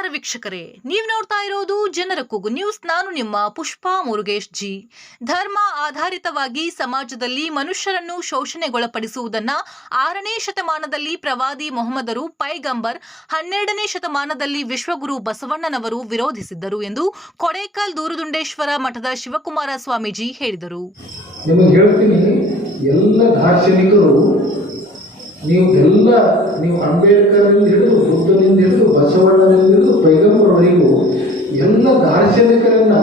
ನಮಸ್ಕಾರ ವೀಕ್ಷಕರೇ. ನೀವು ನೋಡ್ತಾ ಇರೋದು ಜನರ ಕೂಗು ನ್ಯೂಸ್. ನಾನು ನಿಮ್ಮ ಪುಷ್ಪಾ ಮುರುಗೇಶ್ ಜಿ. ಧರ್ಮ ಆಧಾರಿತವಾಗಿ ಸಮಾಜದಲ್ಲಿ ಮನುಷ್ಯರನ್ನು ಶೋಷಣೆಗೊಳಪಡಿಸುವುದನ್ನ ಆರನೇ ಶತಮಾನದಲ್ಲಿ ಪ್ರವಾದಿ ಮೊಹಮ್ಮದರು ಪೈಗಂಬರ್, ಹನ್ನೆರಡನೇ ಶತಮಾನದಲ್ಲಿ ವಿಶ್ವಗುರು ಬಸವಣ್ಣನವರು ವಿರೋಧಿಸಿದ್ದರು ಎಂದು ಕೊಡೇಕಲ್ ದೂರದುಂಡೇಶ್ವರ ಮಠದ ಶಿವಕುಮಾರ ಸ್ವಾಮೀಜಿ ಹೇಳಿದರು ನಿಮಗೆ ಹೇಳ್ತೀನಿ ಎಲ್ಲ ದಾರ್ಶನಿಕರು ನೀವು ಎಲ್ಲ, ನೀವು ಅಂಬೇಡ್ಕರ್ನಿಂದ ಹಿಡಿದು ಬುದ್ಧನಿಂದ ಹಿಡಿದು ಬಸವಣ್ಣನಿಂದ ಹಿಡಿದು ಪೈಗಂಬರವರೆಗೂ ಎಲ್ಲ ದಾರ್ಶನಿಕರನ್ನ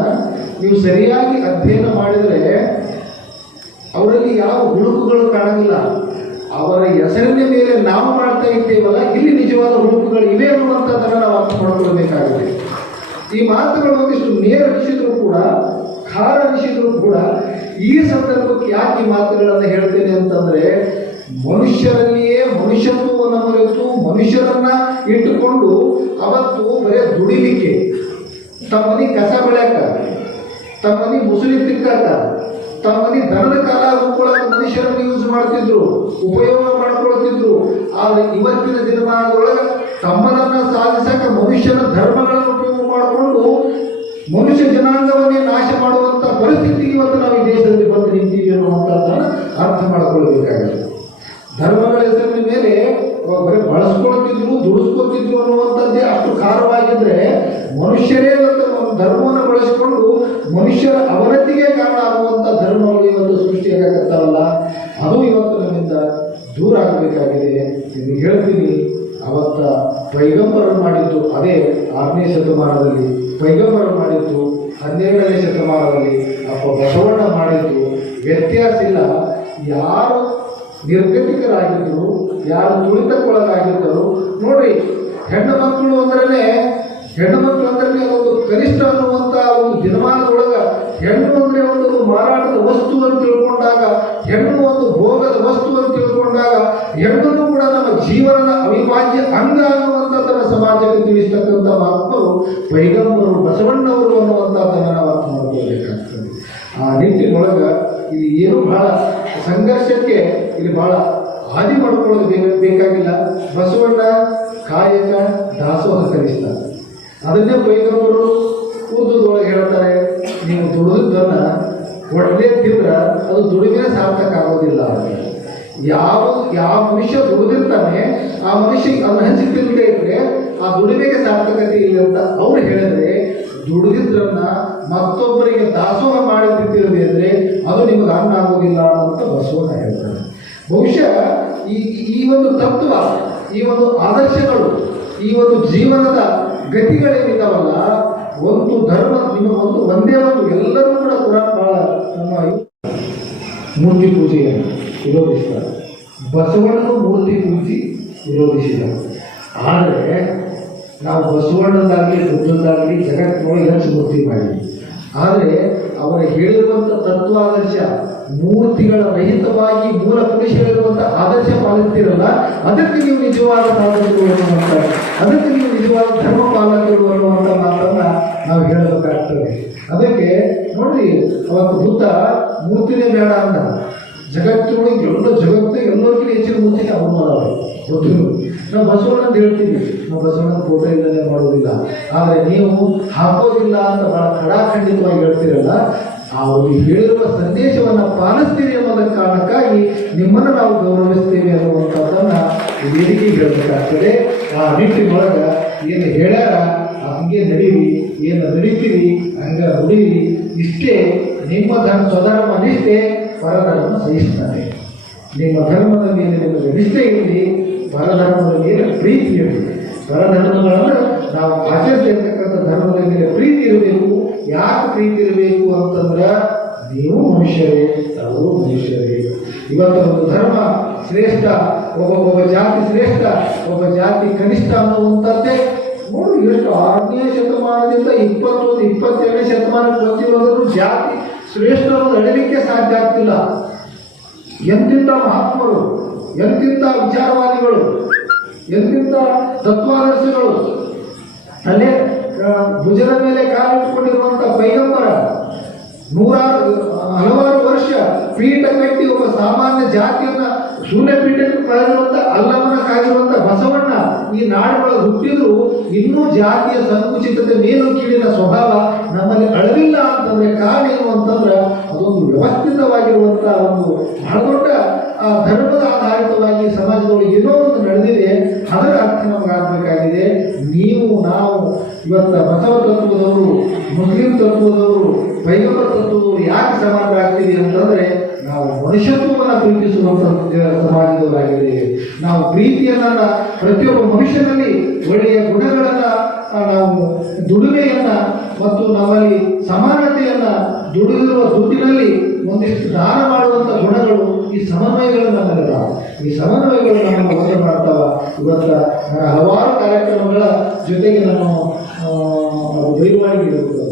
ನೀವು ಸರಿಯಾಗಿ ಅಧ್ಯಯನ ಮಾಡಿದರೆ ಅವರಲ್ಲಿ ಯಾವ ಹುಡುಕುಗಳು ಕಾಣಂಗಿಲ್ಲ. ಅವರ ಹೆಸರಿನ ಮೇಲೆ ನಾವು ಮಾಡ್ತಾ ಇದ್ದೇವಲ್ಲ, ಇಲ್ಲಿ ನಿಜವಾದ ಹುಡುಕುಗಳು ಇವೆ ಅನ್ನುವಂಥದ್ದನ್ನು ನಾವು ಅರ್ಥ ಮಾಡಿಕೊಳ್ಬೇಕಾಗಿದೆ ಈ ಮಾತುಗಳು ಒಂದಿಷ್ಟು ನೇರ ಅನಿಸಿದ್ರು ಕೂಡ, ಖಾರ ಅನಿಸಿದ್ರು ಕೂಡ ಈ ಸಂದರ್ಭಕ್ಕೆ ಯಾಕೆ ಈ ಮಾತುಗಳನ್ನು ಹೇಳ್ತೇನೆ ಅಂತಂದ್ರೆ ಮನುಷ್ಯರಲ್ಲಿಯೇ ಮನುಷ್ಯತ್ವವನ್ನು ಮರೆತು ಮನುಷ್ಯರನ್ನ ಇಟ್ಟುಕೊಂಡು ಅವತ್ತು ಬರೇ ದುಡಿಲಿಕ್ಕೆ ತಮ್ಮಲ್ಲಿ ಕಸ ಬೆಳೆಯಕ ತಮ್ಮಲ್ಲಿ ಮುಸುಲಿ ತಿಕ್ಕಾಕ ತಮ್ಮಲ್ಲಿ ದನದ ಕಾಲ ಉಳ್ಕೊಳ್ಳೋಕೆ ಮನುಷ್ಯರನ್ನು ಯೂಸ್ ಮಾಡ್ತಿದ್ರು, ಉಪಯೋಗ ಮಾಡ್ಕೊಳ್ತಿದ್ರು. ಆದರೆ ಇವತ್ತಿನ ದಿನಮಾನದೊಳಗೆ ತಮ್ಮನನ್ನ ಸಾಧಿಸಕ ಮನುಷ್ಯನ ಧರ್ಮಗಳನ್ನು ಉಪಯೋಗ ಮಾಡಿಕೊಂಡು ಮನುಷ್ಯ ಜನಾಂಗವನ್ನೇ ನಾಶ ಮಾಡುವಂತ ಪರಿಸ್ಥಿತಿ ಇವತ್ತು ನಾವು ಈ ದೇಶದಲ್ಲಿ ಬಂದು ನಿಂತೀವಿ ಅನ್ನುವಂಥದ್ದನ್ನು ಅರ್ಥ ಮಾಡ್ಕೊಳ್ಬೇಕಾಗುತ್ತೆ ಧರ್ಮಗಳ ಹೆಸರಿನ ಮೇಲೆ ಬರೀ ಬಳಸ್ಕೊಳ್ತಿದ್ರು, ದುಡಿಸ್ಕೊಳ್ತಿದ್ರು ಅನ್ನುವಂಥದ್ದೇ ಅಷ್ಟು ಕಾರವಾಗಿದ್ರೆ ಮನುಷ್ಯರೇ ಒಂದು ಧರ್ಮವನ್ನು ಬಳಸಿಕೊಂಡು ಮನುಷ್ಯರ ಅವನತಿಗೆ ಕಾರಣ ಆಗುವಂಥ ಧರ್ಮಗಳು ಇವತ್ತು ಸೃಷ್ಟಿಯಾಗತ್ತಾವಲ್ಲ ಅದು ಇವತ್ತು ನಮ್ಮಿಂದ ದೂರ ಆಗಬೇಕಾಗಿದೆ ನಿಮಗೆ ಹೇಳ್ತೀನಿ. ಅವತ್ತ ಪೈಗಂಬರ ಮಾಡಿದ್ದು ಅದೇ ಆರನೇ ಶತಮಾನದಲ್ಲಿ. ಪೈಗಂಬರ ಮಾಡಿದ್ದು ಹನ್ನೆರಡನೇ ಶತಮಾನದಲ್ಲಿ. ಅಪ್ಪ ಬಸವಣ್ಣ ಮಾಡಿದ್ದು ವ್ಯತ್ಯಾಸ ಇಲ್ಲ. ಯಾರು ನಿರ್ಗತಿಕರಾಗಿದ್ದರು ಯಾರು ತುಳಿತಕ್ಕೊಳಗಾಗಿದ್ದರು. ನೋಡ್ರಿ ಹೆಣ್ಣು ಮಕ್ಕಳು ಅಂದ್ರೆ ಹೆಣ್ಣು ಮಕ್ಕಳು ಅಂದ್ರೆ ಒಂದು ಕನಿಷ್ಠ ಅನ್ನುವಂಥ ಒಂದು ದಿನಮಾನದೊಳಗ ಹೆಣ್ಣು ಅಂದ್ರೆ ಒಂದು ಮಾರಾಟದ ವಸ್ತು ಅಂತ ತಿಳ್ಕೊಂಡಾಗ, ಹೆಣ್ಣು ಒಂದು ಭೋಗದ ವಸ್ತು ಅಂತ ತಿಳ್ಕೊಂಡಾಗ, ಹೆಣ್ಣನ್ನು ಕೂಡ ನಮ್ಮ ಜೀವನದ ಅವಿಭಾಜ್ಯ ಅಂಗ ಅನ್ನುವಂಥದ್ದನ್ನ ಸಮಾಜಕ್ಕೆ ತಿಳಿಸ್ತಕ್ಕಂಥ ಮಹಾತ್ಮರು ಪೈಗಂಬರು, ಬಸವಣ್ಣವರು ಅನ್ನುವಂಥದ್ದನ್ನ ನಾವು ಅರ್ಥ ಮಾಡ್ಕೊಳ್ಬೇಕಾಗ್ತದೆ. ಆ ನಿಟ್ಟಿನೊಳಗ ಇದು ಏನು ಬಹಳ ಸಂಘರ್ಷಕ್ಕೆ ಇಲ್ಲಿ ಬಹಳ ಹಾದಿ ಪಡ್ಕೊಳ್ಳೋದು ಬೇಕ ಬೇಕಾಗಿಲ್ಲ. ಬಸವಣ್ಣ, ಕಾಯಕ ದಾಸೋಹ ಕಲಿಸ್ತಾರೆ ಅದನ್ನೇ ಪೈಗಂಬರು ಕೂದಲದೊಳಗೆ ಹೇಳ್ತಾರೆ ನೀವು ದುಡಿದನ್ನ ಒಡದೆ ತಿಂದ್ರೆ ಅದು ದುಡಿಮೆ ಸಾರ್ಥಕ ಆಗೋದಿಲ್ಲ ಯಾವ ಯಾವ ಮನುಷ್ಯ ದುಡಿದಿರ್ತಾನೆ, ಆ ಮನುಷ್ಯ ಅದನ್ನ ಹಂಚಿ ಇದ್ರೆ ಆ ದುಡಿಮೆಗೆ ಸಾರ್ಥಕತೆ ಇಲ್ಲ ಅಂತ ಅವ್ರು ಹೇಳಿದ್ರೆ ದುಡಿದಿದ್ರನ್ನ ಮತ್ತೊಬ್ಬರಿಗೆ ದಾಸೋಹ ಮಾಡಿ ತಿಂತಿರದೆ ಅಂದ್ರೆ ಅದು ನಿಮಗೆ ಅನ್ನ ಆಗೋದಿಲ್ಲ ಅಂತ ಬಸವಣ್ಣ ಹೇಳ್ತಾರೆ. ಬಹುಶಃ ಈ ಈ ಒಂದು ತತ್ವ, ಈ ಒಂದು ಆದರ್ಶಗಳು, ಈ ಒಂದು ಜೀವನದ ಗತಿಗಳೇನಿದ್ದಾವಲ್ಲ ಒಂದು ಧರ್ಮ ನಿಮ್ಮ ಒಂದು ಒಂದೇ ಒಂದು ಎಲ್ಲರೂ ಕೂಡ ಕುರಾನ್ ಬಹಳ ನಮ್ಮ ಮೂರ್ತಿ ಪೂಜೆಯನ್ನು ವಿರೋಧಿಸ್ತಾರೆ. ಬಸವಣ್ಣನ ಮೂರ್ತಿ ಪೂಜೆ ವಿರೋಧಿಸಿದ ಆದರೆ, ನಾವು ಬಸವಣ್ಣದಾಗಲಿ, ಬುದ್ಧದಾಗಲಿ ಜಗತ್ತಿನೊಳಗೆ ಹೆಚ್ಚು ಮೂರ್ತಿ ಮಾಡಿದ್ವಿ. ಆದರೆ ಅವರ ಹೇಳಿರುವಂಥ ತತ್ವಾದರ್ಶ ಮೂರ್ತಿಗಳ ರಹಿತವಾಗಿ ಮೂಲ ಪುರುಷರಿರುವಂಥ ಆದರ್ಶ ಪಾಲಿಸ್ತಿರಲ್ಲ, ಅದಕ್ಕೆ ನೀವು ನಿಜವಾದ ಸಾಧಕರು ಅನ್ನುವಂಥ ಅದಕ್ಕೆ ನೀವು ನಿಜವಾದ ಧರ್ಮ ಪಾಲಕರು ಅನ್ನುವಂಥ ಮಾತನ್ನ ನಾವು ಹೇಳಬೇಕಾಗ್ತದೆ. ಅದಕ್ಕೆ ನೋಡ್ರಿ ಅವತ್ತು ಭೂತ ಮೂರ್ತಿನೇ ಬೇಡ ಅಂತ ಜಗತ್ತಿನೊಳಗೆ ಎಲ್ಲ, ಜಗತ್ತು ಎಲ್ಲರಿಗಿಂತ ಹೆಚ್ಚಿನ ಮೂರ್ತಿನೇ ಅವರು ಗೊತ್ತಿಲ್ಲ ನಾವು ಬಸವಣ್ಣ ಅಂತ ಹೇಳ್ತೀವಿ. ನಾವು ಬಸವಣ್ಣ ಫೋಟೋ ಇಲ್ಲದೆ ಮಾಡೋದಿಲ್ಲ. ಆದರೆ ನೀವು ಹಾಕೋದಿಲ್ಲ ಅಂತ ಬಹಳ ಕಡಾಖಂಡಿತವಾಗಿ ಹೇಳ್ತೀರಲ್ಲ, ಅವರು ಹೇಳಿರುವ ಸಂದೇಶವನ್ನು ಪಾಲಿಸ್ತೀರಿ ಎಂಬುದ ಕಾರಣಕ್ಕಾಗಿ ನಿಮ್ಮನ್ನು ನಾವು ಗೌರವಿಸ್ತೀವಿ ಅನ್ನುವಂಥದ್ದನ್ನು ವೇದಿಕೆ ಹೇಳಬೇಕಾಗ್ತದೆ. ಆ ನಿಟ್ಟಿನೊಳಗೆ ಏನು ಹೇಳ್ಯಾರ, ಹಂಗೆ ನಡೀರಿ, ಏನು ನಡೀತೀರಿ, ಹಂಗೆ ನುಡೀರಿ, ಇಷ್ಟೇ ನಿಮ್ಮ ಧರ್ಮ, ಸ್ವಧರ್ಮ, ನಿಷ್ಠೆ, ಪರಧರ್ಮ ಸಹಿಸ್ತಾರೆ ನಿಮ್ಮ ಧರ್ಮದ ಮೇಲೆ ನಿಮಗೆ ನಿಷ್ಠೆ ಇರಲಿ, ಪರಧರ್ಮದ ಪ್ರೀತಿ ಇರಲಿ ಪರಧರ್ಮಗಳನ್ನು ನಾವು ಆಚರಿಸಿರ್ತಕ್ಕಂಥ ಧರ್ಮದ ಮೇಲೆ ಪ್ರೀತಿ ಇರಬೇಕು. ಯಾಕೆ ಪ್ರೀತಿ ಇರಬೇಕು ಅಂತಂದ್ರೆ ನೀವು ಮನುಷ್ಯರೇ ಅವರು ಮನುಷ್ಯರೇ. ಇವತ್ತು ಒಂದು ಧರ್ಮ ಶ್ರೇಷ್ಠ ಒಬ್ಬ ಒಬ್ಬ ಜಾತಿ ಶ್ರೇಷ್ಠ, ಒಬ್ಬ ಜಾತಿ ಕನಿಷ್ಠ ಅನ್ನುವಂಥದ್ದೇ ನೋಡಿ ಎಷ್ಟು ಆರನೇ ಶತಮಾನದಿಂದ ಇಪ್ಪತ್ತೊಂದು, ಇಪ್ಪತ್ತೆರಡನೇ ಶತಮಾನ ಬಂದಿರೋದ್ರೂ ಜಾತಿ ಶ್ರೇಷ್ಠ ಅಳಿಲಿಕ್ಕೆ ಸಾಧ್ಯ ಆಗ್ತಿಲ್ಲ. ಎಂತಿಂಥ ಮಹಾತ್ಮರು ಎಂತಿಂಥ ವಿಚಾರವಾದಿಗಳು ಎಂತಿಂತ ತತ್ವಾದರ್ಶಗಳು ಅಲ್ಲೇ ಭುಜದ ಮೇಲೆ ಕಾಲಿಟ್ಟುಕೊಂಡಿರುವಂಥ ಪೈಗಂಬರ, ನೂರಾರು ಹಲವಾರು ವರ್ಷ ಪೀಠ ಕಟ್ಟಿ ಒಬ್ಬ ಸಾಮಾನ್ಯ ಜಾತಿಯನ್ನ ಶೂನ್ಯಪೀಠಕ್ಕೆ ಕಳೆದಿರುವಂತ ಅಲ್ಲಮನ ಕಾಗಿರುವಂತ ಬಸವಣ್ಣ ಈ ನಾಡುಗಳ ಹುಟ್ಟಿದ್ರು ಇನ್ನೂ ಜಾತಿಯ ಸಂಕುಚಿತತೆ ಮೇಲು ಕೀಳಿನ ಸ್ವಭಾವ ನಮ್ಮಲ್ಲಿ ಅಳವಿಲ್ಲ ಅಂತಂದ್ರೆ ಕಾರಣ ಏನು ಅಂತಂದ್ರೆ ಅದೊಂದು ವ್ಯವಸ್ಥಿತವಾಗಿರುವಂತಹ ಒಂದು ಬಹಳ ಇವತ್ತ ಬಸವ ತತ್ವದವರು, ಮುಸ್ಲಿಂ ತತ್ವದವರು ಬೈಗಂಬರ ತತ್ವದವರು ಯಾಕೆ ಸಮಾನರಾಗ್ತೀವಿ ಅಂತಂದ್ರೆ ನಾವು ಮನುಷ್ಯತ್ವವನ್ನು ಪ್ರೀತಿಸುವಂತ ಸಮಾಜದವರಾಗಿದ್ದೇವೆ ನಾವು ಪ್ರೀತಿಯನ್ನ ಪ್ರತಿಯೊಬ್ಬ ಮನುಷ್ಯನಲ್ಲಿ ಒಳ್ಳೆಯ ಗುಣಗಳನ್ನ ನಾವು ದುಡಿಮೆಯನ್ನ ಮತ್ತು ನಮ್ಮಲ್ಲಿ ಸಮಾನತೆಯನ್ನ ದುಡಿದಿರುವ ದುಡ್ಡಿನಲ್ಲಿ ಒಂದಿಷ್ಟು ದಾನ ಮಾಡುವಂತ ಗುಣಗಳು ಈ ಸಮನ್ವಯಗಳು ನಮ್ಮಲ್ಲಿದ್ದಾವೆ ಈ ಸಮನ್ವಯಗಳು ನಮ್ಮನ್ನು ಮಾಡ್ತಾವ. ಇವತ್ತ ಹಲವಾರು ಕಾರ್ಯಕ್ರಮಗಳ ಜೊತೆಗೆ ನಾನು ಆ, ಬೈರುವಾಡಿಗೆ ಇರುತ್ತದೆ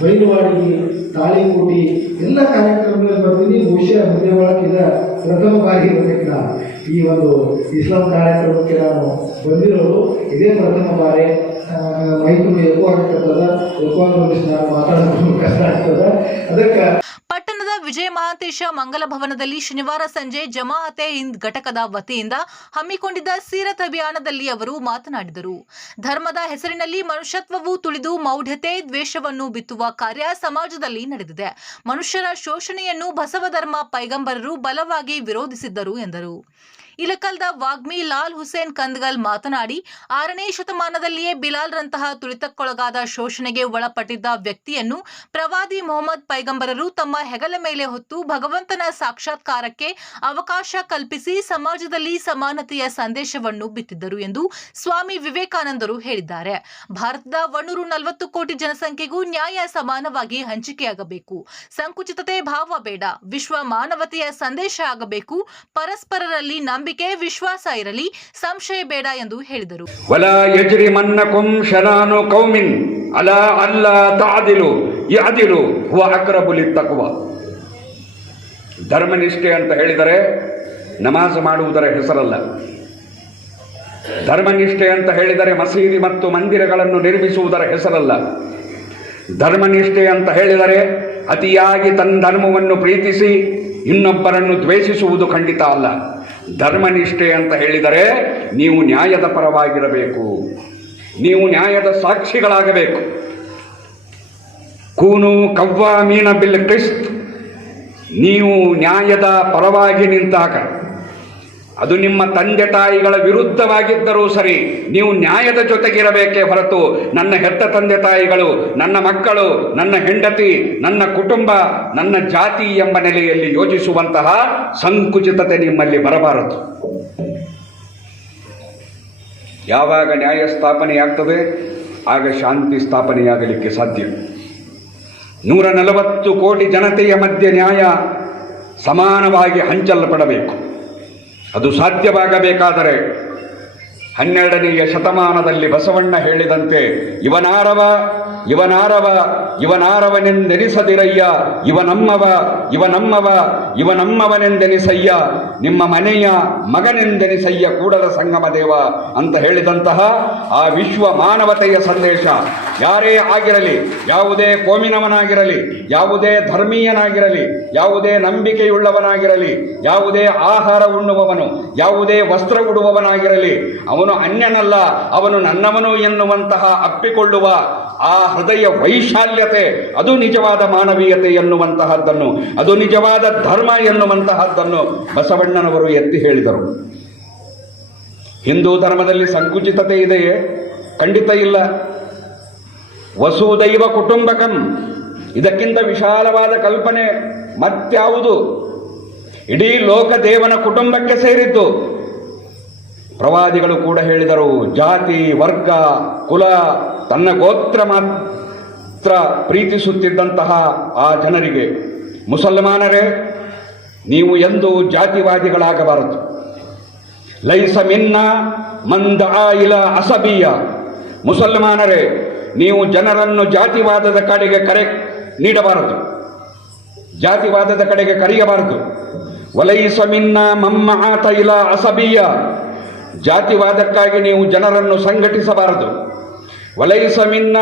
ಬೈರುವಾಡಿಗೆ ತಾಳಿಕೋಟಿ ಎಲ್ಲ ಕಾರ್ಯಕ್ರಮಗಳಲ್ಲಿ ಬರ್ತೀನಿ. ಬಹುಶಃ ಮುಂದೆ ಒಳಗಿದ ಪ್ರಥಮ ಬಾರಿ ಇರಬೇಕು ಈ ಒಂದು ಇಸ್ಲಾಂ ಕಾರ್ಯಕ್ರಮಕ್ಕೆ ನಾನು ಬಂದಿರೋದು. ಇದೇ ಪ್ರಥಮ ಬಾರಿ ಮೈಸೂರು ಎಕೋ ಆಗ್ತದ ಎಕೋ ನಾನು ಮಾತಾಡೋದು ಕಷ್ಟ ಆಗ್ತದೆ. ಅದಕ್ಕೆ ವಿಜಯ ಮಹಾಂತೇಶ ಮಂಗಲ ಭವನದಲ್ಲಿ ಶನಿವಾರ ಸಂಜೆ ಜಮಾಅತೆ ಹಿಂದ್ ಘಟಕದ ವತಿಯಿಂದ ಹಮ್ಮಿಕೊಂಡಿದ್ದ ಸೀರತ್ ಅಭಿಯಾನದಲ್ಲಿ ಅವರು ಮಾತನಾಡಿದರು. ಧರ್ಮದ ಹೆಸರಿನಲ್ಲಿ ಮನುಷ್ಯತ್ವವು ತುಳಿದು ಮೌಢ್ಯತೆ, ದ್ವೇಷವನ್ನು ಬಿತ್ತುವ ಕಾರ್ಯ ಸಮಾಜದಲ್ಲಿ ನಡೆದಿದೆ. ಮನುಷ್ಯರ ಶೋಷಣೆಯನ್ನು ಬಸವ ಧರ್ಮ ಪೈಗಂಬರರು ಬಲವಾಗಿ ವಿರೋಧಿಸಿದ್ದರು ಎಂದರು. ಇಲಕಲ್ದ ವಾಗ್ಮಿ ಲಾಲ್ ಹುಸೇನ್ ಕಂದಗಲ್ ಮಾತನಾಡಿ, ಆರನೇ ಶತಮಾನದಲ್ಲಿಯೇ ಬಿಲಾಲ್ರಂತಹ ತುಳಿತಕ್ಕೊಳಗಾದ ಶೋಷಣೆಗೆ ಒಳಪಟ್ಟಿದ್ದ ವ್ಯಕ್ತಿಯನ್ನು ಪ್ರವಾದಿ ಮೊಹಮ್ಮದ್ ಪೈಗಂಬರರು ತಮ್ಮ ಹೆಗಲ ಮೇಲೆ ಹೊತ್ತು ಭಗವಂತನ ಸಾಕ್ಷಾತ್ಕಾರಕ್ಕೆ ಅವಕಾಶ ಕಲ್ಪಿಸಿ ಸಮಾಜದಲ್ಲಿ ಸಮಾನತೆಯ ಸಂದೇಶವನ್ನು ಬಿತ್ತಿದ್ದರು ಎಂದು ಸ್ವಾಮಿ ವಿವೇಕಾನಂದರು ಹೇಳಿದ್ದಾರೆ. ಭಾರತದ ಒನ್ನೂರು ನಲವತ್ತು ಕೋಟಿ ಜನಸಂಖ್ಯೆಗೂ ನ್ಯಾಯ ಸಮಾನವಾಗಿ ಹಂಚಿಕೆಯಾಗಬೇಕು. ಸಂಕುಚಿತತೆ ಭಾವ ಬೇಡ. ವಿಶ್ವ ಮಾನವತೆಯ ಸಂದೇಶ ಆಗಬೇಕು. ಪರಸ್ಪರರಲ್ಲಿ ನಂಬಿಕೆ ವಿಶ್ವಾಸ ಇರಲಿ, ಸಂಶಯ ಬೇಡ ಎಂದು ಹೇಳಿದರು. ಅಲ್ಲ ತಾದಿಲು, ಯಾದಿಲು ತಕ್ವ. ಧರ್ಮನಿಷ್ಠೆ ಅಂತ ಹೇಳಿದರೆ ನಮಾಜ್ ಮಾಡುವುದರ ಹೆಸರಲ್ಲ. ಧರ್ಮನಿಷ್ಠೆ ಅಂತ ಹೇಳಿದರೆ ಮಸೀದಿ ಮತ್ತು ಮಂದಿರಗಳನ್ನು ನಿರ್ಮಿಸುವುದರ ಹೆಸರಲ್ಲ. ಧರ್ಮನಿಷ್ಠೆ ಅಂತ ಹೇಳಿದರೆ ಅತಿಯಾಗಿ ತನ್ನ ಧರ್ಮವನ್ನು ಪ್ರೀತಿಸಿ ಇನ್ನೊಬ್ಬರನ್ನು ದ್ವೇಷಿಸುವುದು ಖಂಡಿತ ಅಲ್ಲ. ಧರ್ಮನಿಷ್ಠೆ ಅಂತ ಹೇಳಿದರೆ ನೀವು ನ್ಯಾಯದ ಪರವಾಗಿರಬೇಕು. ನೀವು ನ್ಯಾಯದ ಸಾಕ್ಷಿಗಳಾಗಬೇಕು. ಕೂನು ಕವ್ವಾಮೀನ ಬಿಲ್ ಕ್ರಿಸ್ತ್, ನೀವು ನ್ಯಾಯದ ಪರವಾಗಿ ನಿಂತಾಗ ಅದು ನಿಮ್ಮ ತಂದೆ ತಾಯಿಗಳ ವಿರುದ್ಧವಾಗಿದ್ದರೂ ಸರಿ, ನೀವು ನ್ಯಾಯದ ಜೊತೆಗಿರಬೇಕೇ ಹೊರತು ನನ್ನ ಹೆತ್ತ ತಂದೆ ತಾಯಿಗಳು, ನನ್ನ ಮಕ್ಕಳು, ನನ್ನ ಹೆಂಡತಿ, ನನ್ನ ಕುಟುಂಬ, ನನ್ನ ಜಾತಿ ಎಂಬ ನೆಲೆಯಲ್ಲಿ ಯೋಚಿಸುವಂತಹ ಸಂಕುಚಿತತೆ ನಿಮ್ಮಲ್ಲಿ ಬರಬಾರದು. ಯಾವಾಗ ನ್ಯಾಯ ಸ್ಥಾಪನೆಯಾಗ್ತದೆ, ಆಗ ಶಾಂತಿ ಸ್ಥಾಪನೆಯಾಗಲಿಕ್ಕೆ ಸಾಧ್ಯ. ನೂರ ನಲವತ್ತು ಕೋಟಿ ಜನತೆಯ ಮಧ್ಯೆ ನ್ಯಾಯ ಸಮಾನವಾಗಿ ಹಂಚಲ್ಪಡಬೇಕು. ಅದು ಸಾಧ್ಯವಾಗಬೇಕಾದರೆ ಹನ್ನೆರಡನೆಯ ಶತಮಾನದಲ್ಲಿ ಬಸವಣ್ಣ ಹೇಳಿದಂತೆ ಇವನಾರವ ಇವನಾರವ, ಇವನಾರವನೆಂದೆನಿಸದಿರಯ್ಯ, ಇವನಮ್ಮವ ಇವನಮ್ಮವ, ಇವನಮ್ಮವನೆಂದೆನಿಸಯ್ಯ, ನಿಮ್ಮ ಮನೆಯ ಮಗನೆಂದೆನಿಸಯ್ಯ ಕೂಡಲ ಸಂಗಮ ದೇವ ಅಂತ ಹೇಳಿದಂತಹ ಆ ವಿಶ್ವ ಮಾನವತೆಯ ಸಂದೇಶ. ಯಾರೇ ಆಗಿರಲಿ, ಯಾವುದೇ ಕೋಮಿನವನಾಗಿರಲಿ, ಯಾವುದೇ ಧರ್ಮೀಯನಾಗಿರಲಿ, ಯಾವುದೇ ನಂಬಿಕೆಯುಳ್ಳವನಾಗಿರಲಿ, ಯಾವುದೇ ಆಹಾರ ಉಣ್ಣುವವನು, ಯಾವುದೇ ವಸ್ತ್ರ ಉಡುವವನಾಗಿರಲಿ, ಅವನು ಅನ್ಯನಲ್ಲ, ಅವನು ನನ್ನವನು ಎನ್ನುವಂತಹ ಅಪ್ಪಿಕೊಳ್ಳುವ ಆ ಹೃದಯ ವೈಶಾಲ್ಯತೆ, ಅದು ನಿಜವಾದ ಮಾನವೀಯತೆ ಎನ್ನುವಂತಹದ್ದನ್ನು, ಅದು ನಿಜವಾದ ಧರ್ಮ ಎನ್ನುವಂತಹದ್ದನ್ನು ಬಸವಣ್ಣನವರು ಎತ್ತಿ ಹೇಳಿದರು. ಹಿಂದೂ ಧರ್ಮದಲ್ಲಿ ಸಂಕುಚಿತತೆ ಇದೆಯೇ? ಖಂಡಿತ ಇಲ್ಲ. ವಸುದೈವ ಕುಟುಂಬಕಂ, ಇದಕ್ಕಿಂತ ವಿಶಾಲವಾದ ಕಲ್ಪನೆ ಮತ್ಯಾವುದು? ಇಡೀ ಲೋಕ ದೇವನ ಕುಟುಂಬಕ್ಕೆ ಸೇರಿದ್ದು ಪ್ರವಾದಿಗಳು ಕೂಡ ಹೇಳಿದರು, ಜಾತಿ, ವರ್ಗ, ಕುಲ, ತನ್ನ ಗೋತ್ರ ಮಾತ್ರ ಪ್ರೀತಿಸುತ್ತಿದ್ದಂತಹ ಆ ಜನರಿಗೆ, ಮುಸಲ್ಮಾನರೇ, ನೀವು ಎಂದೂ ಜಾತಿವಾದಿಗಳಾಗಬಾರದು. ಲೈಸ ಮಿನ್ನ ಮಂದ ಇಲ ಅಸಬೀಯ. ಮುಸಲ್ಮಾನರೇ, ನೀವು ಜನರನ್ನು ಜಾತಿವಾದದ ಕಡೆಗೆ ಕರೆ ನೀಡಬಾರದು. ಜಾತಿವಾದದ ಕಡೆಗೆ ಕರೆಯಬಾರದು. ವಲೈಸ ಮಿನ್ನ ಮಮ್ಮ ಆತ ಇಲ ಅಸಬೀಯ. ಜಾತಿವಾದಕ್ಕಾಗಿ ನೀವು ಜನರನ್ನು ಸಂಘಟಿಸಬಾರದು. ವಲೈಸ ಮಿನ್ನ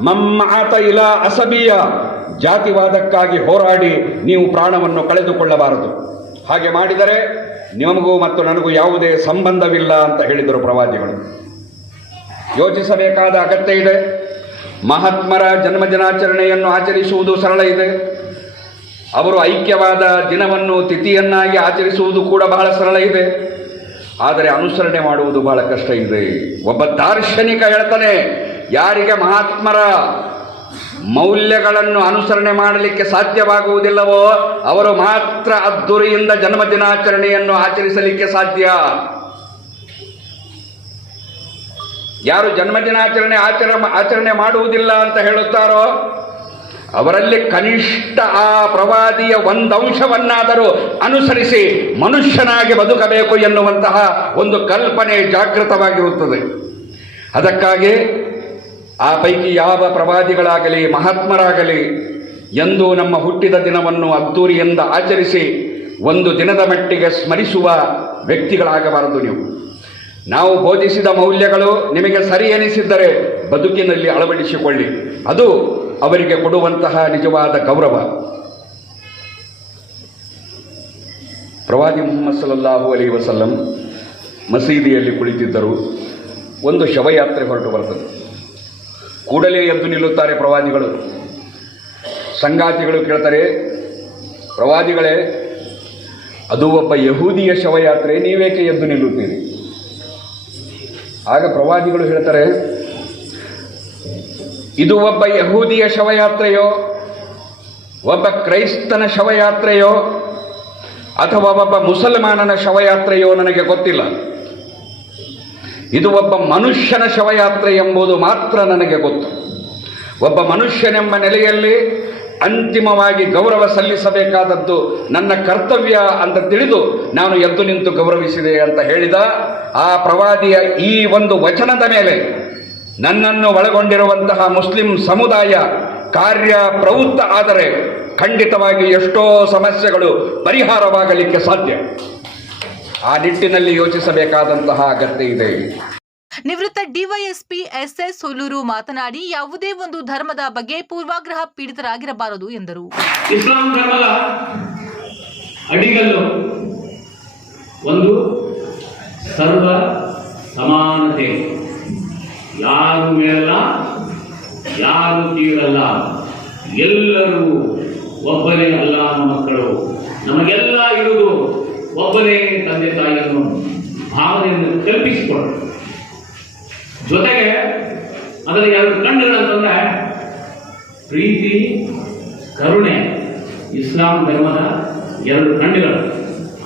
ಮಮ್ಮ ಆತ ಇಲ ಅಸಬೀಯ. ಜಾತಿವಾದಕ್ಕಾಗಿ ಹೋರಾಡಿ ನೀವು ಪ್ರಾಣವನ್ನು ಕಳೆದುಕೊಳ್ಳಬಾರದು. ಹಾಗೆ ಮಾಡಿದರೆ ನಿಮಗೂ ಮತ್ತು ನನಗೂ ಯಾವುದೇ ಸಂಬಂಧವಿಲ್ಲ ಅಂತ ಹೇಳಿದರು ಪ್ರವಾದಿಗಳು. ಯೋಚಿಸಬೇಕಾದ ಅಗತ್ಯ ಇದೆ. ಮಹಾತ್ಮರ ಜನ್ಮದಿನಾಚರಣೆಯನ್ನು ಆಚರಿಸುವುದು ಸರಳ ಇದೆ. ಅವರು ಐಕ್ಯವಾದ ದಿನವನ್ನು ತಿಥಿಯನ್ನಾಗಿ ಆಚರಿಸುವುದು ಕೂಡ ಬಹಳ ಸರಳ ಇದೆ. ಆದರೆ ಅನುಸರಣೆ ಮಾಡುವುದು ಬಹಳ ಕಷ್ಟ ಇದೆ. ಒಬ್ಬ ದಾರ್ಶನಿಕ ಹೇಳ್ತಾನೆ, ಯಾರಿಗೆ ಮಹಾತ್ಮರ ಮೌಲ್ಯಗಳನ್ನು ಅನುಸರಣೆ ಮಾಡಲಿಕ್ಕೆ ಸಾಧ್ಯವಾಗುವುದಿಲ್ಲವೋ, ಅವರು ಮಾತ್ರ ಅದ್ದೂರಿಯಿಂದ ಜನ್ಮದಿನಾಚರಣೆಯನ್ನು ಆಚರಿಸಲಿಕ್ಕೆ ಸಾಧ್ಯ. ಯಾರು ಜನ್ಮದಿನಾಚರಣೆ ಆಚರ, ಆಚರಣೆ ಮಾಡುವುದಿಲ್ಲ ಅಂತ ಹೇಳುತ್ತಾರೋ ಅವರಲ್ಲಿ ಕನಿಷ್ಠ ಆ ಪ್ರವಾದಿಯ ಒಂದಂಶವನ್ನಾದರೂ ಅನುಸರಿಸಿ ಮನುಷ್ಯನಾಗಿ ಬದುಕಬೇಕು ಎನ್ನುವಂತಹ ಒಂದು ಕಲ್ಪನೆ ಜಾಗೃತವಾಗಿರುತ್ತದೆ. ಅದಕ್ಕಾಗಿ ಆ ಪೈಕಿ ಯಾವ ಪ್ರವಾದಿಗಳಾಗಲಿ, ಮಹಾತ್ಮರಾಗಲಿ, ಎಂದು ನಮ್ಮ ಹುಟ್ಟಿದ ದಿನವನ್ನು ಅದ್ದೂರಿಯಿಂದ ಆಚರಿಸಿ ಒಂದು ದಿನದ ಮಟ್ಟಿಗೆ ಸ್ಮರಿಸುವ ವ್ಯಕ್ತಿಗಳಾಗಬಾರದು ನೀವು. ನಾವು ಬೋಧಿಸಿದ ಮೌಲ್ಯಗಳು ನಿಮಗೆ ಸರಿ ಎನಿಸಿದ್ದರೆ ಬದುಕಿನಲ್ಲಿ ಅಳವಡಿಸಿಕೊಳ್ಳಿ. ಅದು ಅವರಿಗೆ ಕೊಡುವಂತಹ ನಿಜವಾದ ಗೌರವ. ಪ್ರವಾದಿ ಮುಹಮ್ಮದ್ ಸಲ್ಲಲ್ಲಾಹು ಅಲಿ ವಸಲ್ಲಂ ಮಸೀದಿಯಲ್ಲಿ ಕುಳಿತಿದ್ದರು. ಒಂದು ಶವಯಾತ್ರೆ ಹೊರಟು ಬರ್ತದೆ ಕೂಡಲೇ ಎದ್ದು ನಿಲ್ಲುತ್ತಾರೆ ಪ್ರವಾದಿಗಳು. ಸಂಗಾತಿಗಳು ಕೇಳ್ತಾರೆ, ಪ್ರವಾದಿಗಳೇ, ಅದು ಒಬ್ಬ ಯಹೂದಿಯ ಶವಯಾತ್ರೆ, ನೀವೇಕೆ ಎದ್ದು ನಿಲ್ಲುತ್ತೀರಿ? ಆಗ ಪ್ರವಾದಿಗಳು ಹೇಳ್ತಾರೆ ಇದು ಒಬ್ಬ ಯಹೂದಿಯ ಶವಯಾತ್ರೆಯೋ, ಒಬ್ಬ ಕ್ರೈಸ್ತನ ಶವಯಾತ್ರೆಯೋ, ಅಥವಾ ಒಬ್ಬ ಮುಸಲ್ಮಾನನ ಶವಯಾತ್ರೆಯೋ ನನಗೆ ಗೊತ್ತಿಲ್ಲ. ಇದು ಒಬ್ಬ ಮನುಷ್ಯನ ಶವಯಾತ್ರೆ ಎಂಬುದು ಮಾತ್ರ ನನಗೆ ಗೊತ್ತು. ಒಬ್ಬ ಮನುಷ್ಯನೆಂಬ ನೆಲೆಯಲ್ಲಿ ಅಂತಿಮವಾಗಿ ಗೌರವ ಸಲ್ಲಿಸಬೇಕಾದದ್ದು ನನ್ನ ಕರ್ತವ್ಯ ಅಂತ ತಿಳಿದು ನಾನು ಎದ್ದು ನಿಂತು ಗೌರವಿಸಿದೆ ಅಂತ ಹೇಳಿದ ಆ ಪ್ರವಾದಿಯ ಈ ಒಂದು ವಚನದ ಮೇಲೆ ನನ್ನನ್ನು ಒಳಗೊಂಡಿರುವಂತಹ ಮುಸ್ಲಿಂ ಸಮುದಾಯ ಕಾರ್ಯ ಪ್ರವೃತ್ತ ಆದರೆ ಖಂಡಿತವಾಗಿ ಎಷ್ಟೋ ಸಮಸ್ಯೆಗಳು ಪರಿಹಾರವಾಗಲಿಕ್ಕೆ ಸಾಧ್ಯ. ಆ ನಿಟ್ಟಿನಲ್ಲಿ ಯೋಚಿಸಬೇಕಾದಂತಹ ಅಗತ್ಯ ಇದೆ. ನಿವೃತ್ತ ಡಿವೈಎಸ್ಪಿ ಎಸ್ಎಸ್ ಹುಲ್ಲೂರು ಮಾತನಾಡಿ ಯಾವುದೇ ಒಂದು ಧರ್ಮದ ಬಗ್ಗೆ ಪೂರ್ವಾಗ್ರಹ ಪೀಡಿತರಾಗಿರಬಾರದು ಎಂದರು. ಇಸ್ಲಾಂ ಧರ್ಮದ ಅಡಿಗಲ್ಲು ಒಂದು ಸರ್ವ ಸಮಾನತೆ. ಯಾರು ಮೇಲಲ್ಲ, ಯಾರು ತೀರಲ್ಲ ಎಲ್ಲರೂ ಒಬ್ಬನೇ ಅಲ್ಲ ಮಕ್ಕಳು. ನಮಗೆಲ್ಲ ಇರುವುದು ಒಬ್ಬನೇ ತಂದೆ ತಾಯಿಯನ್ನು ಭಾವನೆಯನ್ನು ಕಲ್ಪಿಸಿಕೊಂಡು ಜೊತೆಗೆ ಅದರ ಎರಡು ಕಣ್ಣುಗಳಂತಂದ್ರೆ ಪ್ರೀತಿ, ಕರುಣೆ, ಇಸ್ಲಾಂ ಧರ್ಮದ ಎರಡು ಕಣ್ಣುಗಳು.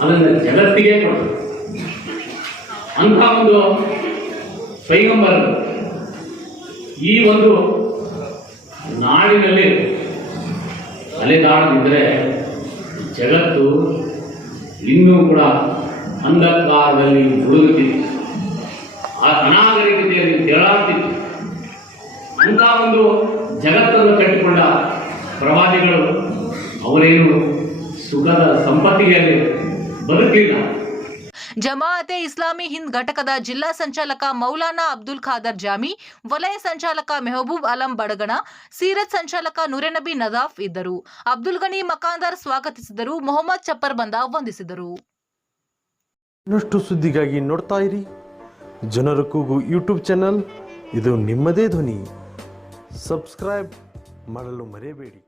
ಅದನ್ನು ಜಗತ್ತಿಗೆ ಕೊಟ್ಟರು. ಅಂಥ ಒಂದು ಪೈಗಂಬರ್ ಈ ಒಂದು ನಾಡಿನಲ್ಲಿ ಅಲೆದಾಡದಿದ್ದರೆ ಜಗತ್ತು ಇನ್ನೂ ಕೂಡ ಅಂಧಕಾರದಲ್ಲಿ ಮುಳುಗುತ್ತಿತ್ತು. ಆ ಅನಾಗರಿಕತೆಯಲ್ಲಿ ತೆರಳಾಗ್ತಿತ್ತು ಅಂತ ಒಂದು ಜಗತ್ತನ್ನು ಕಟ್ಟಿಕೊಂಡ ಪ್ರವಾದಿಗಳು ಅವರೇನು ಸುಖದ ಸಂಪತ್ತಿಗೆ ಬದುಕಲಿಲ್ಲ. ಜಮಾಅತೆ ಇಸ್ಲಾಮಿ ಹಿಂದ್ ಘಟಕದ ಜಿಲ್ಲಾ ಸಂಚಾಲಕ ಮೌಲಾನಾ ಅಬ್ದುಲ್ ಖಾದರ್ ಜಾಮಿ, ವಲಯ ಸಂಚಾಲಕ ಮೆಹಬೂಬ್ ಅಲಂ ಬಡಗಣ, ಸೀರತ್ ಸಂಚಾಲಕ ನುರೆನಬಿ ನದಾಫ್ ಇದ್ದರು. ಅಬ್ದುಲ್ ಗನಿ ಮಕಾಂದಾರ್ ಸ್ವಾಗತಿಸಿದರು, ಮೊಹಮ್ಮದ್ ಚಪ್ಪರ್ ಬಂದ ವಂದಿಸಿದರು. ಇನ್ನಷ್ಟು ಸುದ್ದಿಗಾಗಿ ನೋಡ್ತಾ ಇರಿ. ಜನರ ಕೂಗು ಯೂಟ್ಯೂಬ್ ಚಾನಲ್, ಇದು ನಿಮ್ಮದೇ ಧ್ವನಿ. ಸಬ್ಸ್ಕ್ರೈಬ್ ಮಾಡಲು ಮರೆಯಬೇಡಿ.